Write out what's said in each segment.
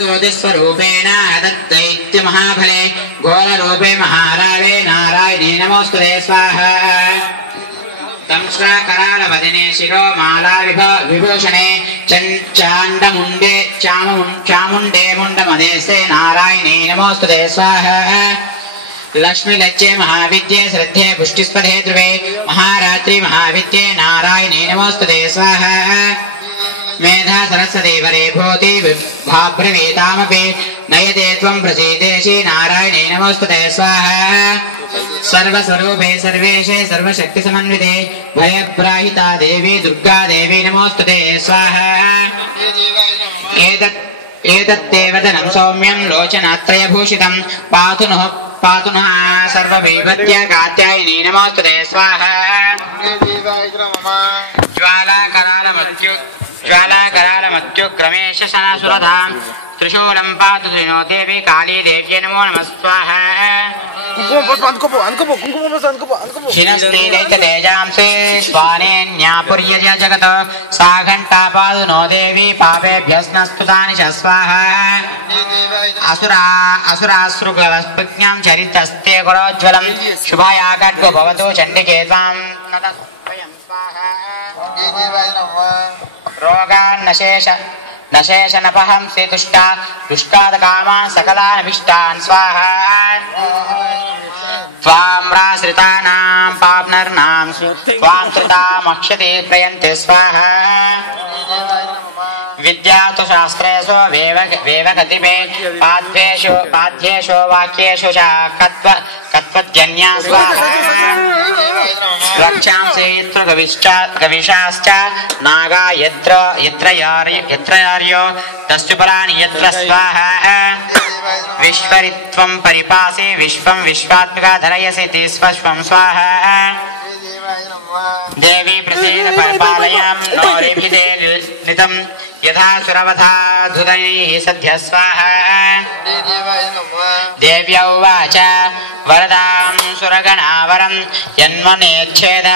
ज्योतिस्वरूपेण दत्तैत्य महाफले घोररूपे महारावे नारायणे नमोस्तुते स्वाहा तंश्राकरालवदने शिरो माला विभूषणे चाण्डमुण्डे चामुण्डे मुण्डमदेस्ते नारायणे नमोस्तुते स्वाहा लक्ष्मी लज्जे महाविद्ये श्रद्धे पुष्टिस्पदे ध्रुवे महारात्रि महाविद्ये नारायणे नमोस्तुते स्वाहा मेधा सरस्वती वरे भूति भाभ्रवीतामपि नयते त्वं प्रसीदेशि नारायणे नमोस्तुते स्वाहा सर्वस्वरूपे सर्वेशे सर्वशक्तिसमन्विते भयप्राहिता देवी दुर्गा देवी नमोस्तुते स्वाहा एतत्तेवदनं सौम्यं लोचनात्रयभूषितं पातु नः सर्ववैभत्य कात्यायनी नमोस्तुते स्वाहा ज्वालाकरालमत्युग्रमेश शनसुरधां त्रिशूलं पातु दिनो देवी काली देव्यै नमो नमः स्वाहा शिनस्तीदैत्यतेजांसि स्वानेन्यापुर्यज जगत सा घण्टा पातु नो देवी पापेभ्यस्नस्तुतानि च स्वाहा असुराश्रुप्रज्ञां चरितस्ते गुरोज्ज्वलं शुभाया खड्गो भवतु चण्डिके त्वां नतस्वयं स्वाहा रोगान्नशेषनपहंसि तुष्टा दुष्टादकामान् सकलानभिष्टान् स्वाहा त्वाम्राश्रितानां पाप्नर्नां त्वां त्रितामक्षते प्रयन्ते स्वाहा विद्या तु शास्त्रेषु वेवकतिपे पाद्येषु वाक्येषु च कत्वजन्या स्वाहा रक्षांसि यत्र कविशाश्च नागा यत्रयार्यो दस्युपराणि यत्र स्वाहा विश्वरित्वं परिपासि विश्वं विश्वात्मिका धरयसि तिस्वश्वं स्वाहा देवी प्रसीद परिपालयां नौरेभिदे नितं यथा सुरवधा धुदैः सद्य स्वाहा देव्या उवाच वरदां सुरगणावरं यन्मनेच्छेद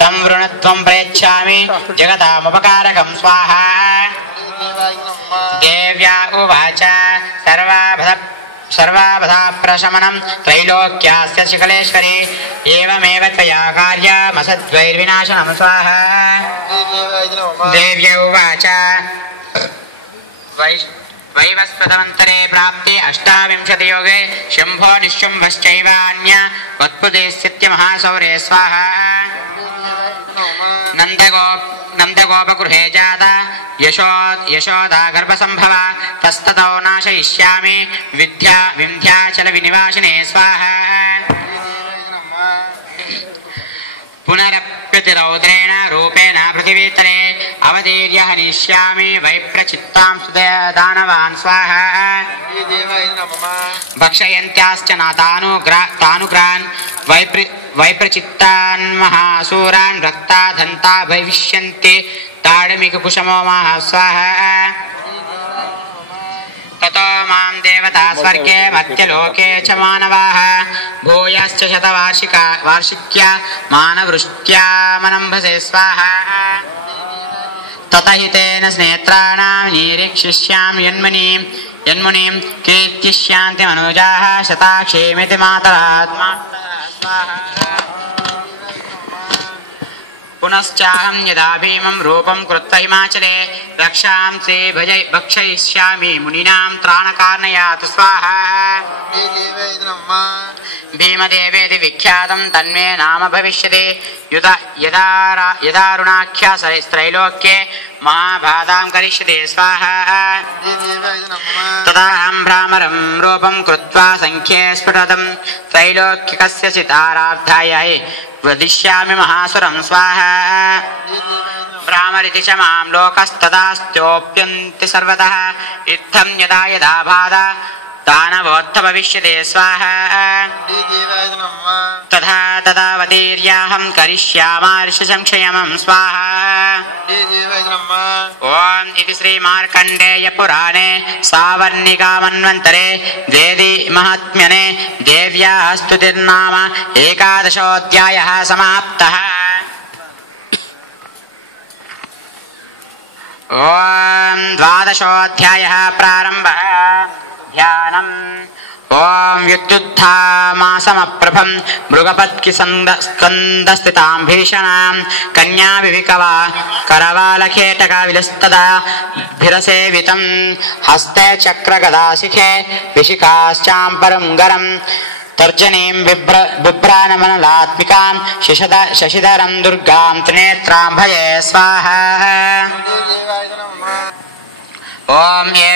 तं वृणत्वं प्रयच्छामि जगतामुपकारकं स्वाहा देव्या उवाच सर्वावधाप्रशमनं त्रैलोक्यास्य शिखलेश्वरी एवमेव त्वया कार्यमसद्वैर्विनाशनं स्वाहा देव्या उवाच वैवस्वतमन्तरे प्राप्ते 28 योगे शम्भो निशुम्भश्चैवान्य वत्पुदेस्थित्य महासौरे स्वाहा नन्दगोपगृहे जाता यशोदा गर्भसम्भवा तस्ततो नाशयिष्यामि विन्ध्याचलविनिवासिने स्वाहा पुनरप्यतिरौद्रेण रूपेण पृथिवीतले अवतीर्य हनिष्यामि वैप्रचित्तां सुदानवान् स्वाहा भक्षयन्त्याश्च तानुग्रान् वैप्रचित्तान् महासूरान् रक्ता धन्ता भविष्यन्ति ताडमिककुशमो स्वाहा ततो मां देवता स्वर्गे मध्यलोके च मानवाः भूयश्च शतवार्षिक्या मानवृष्ट्या मनम्भसे स्वाहा ततः तेन स्नेत्राणां निरीक्षिष्यां यन्मुनिं कीर्तिष्यान्ति मनुजाः शताक्षेमिति मातरात्मा स्वाहा पुनश्चाहं यदा भीमं रूपं कृत्वा हिमाचले रक्षांसि भक्षयिष्यामि मुनीनां त्राणकारणायात् स्वाहा भीमदेवेति विख्यातं तन्मे नाम भविष्यति यदारुणाख्या त्रैलोक्ये महाबाधां करिष्यति स्वाहा तदाहं भ्रामरं रूपं कृत्वा संख्ये स्फुटतं त्रैलोक्यकस्य सितारार्थायै वदिष्यामि महासुरं स्वाहा भ्रामरिति च मां लोकस्तदास्त्योप्यन्ति सर्वतः इत्थं यदा यदा बाधा दानवोत्थ भविष्यते स्वाहा तथा तदावतीर्याहं करिष्यामार्षसंक्षयमं स्वाहा ओम इति श्री मार्कण्डेय पुराणे सावर्णिकामन्वन्तरे वेदी महात्म्यने देव्याः स्तुतिर्नाम 11 समाप्तः। ओम 12 प्रारम्भः। ఓం యుత్యుత్థామాసమప్రభం మృగపత్కి స్కందస్థితాం భీషణాం కన్యా వివికవ కరవాలకేటక విలస్తదా భిరసేవితం హస్తే చక్రగదాశిఖే విశిఖాశ్చాంపరం గరం తర్జనీం బిభ్రానమనలాత్మికాం శశిధరం దుర్గాం త్రినేత్రాం భయే స్వాహా. ఓం ఏ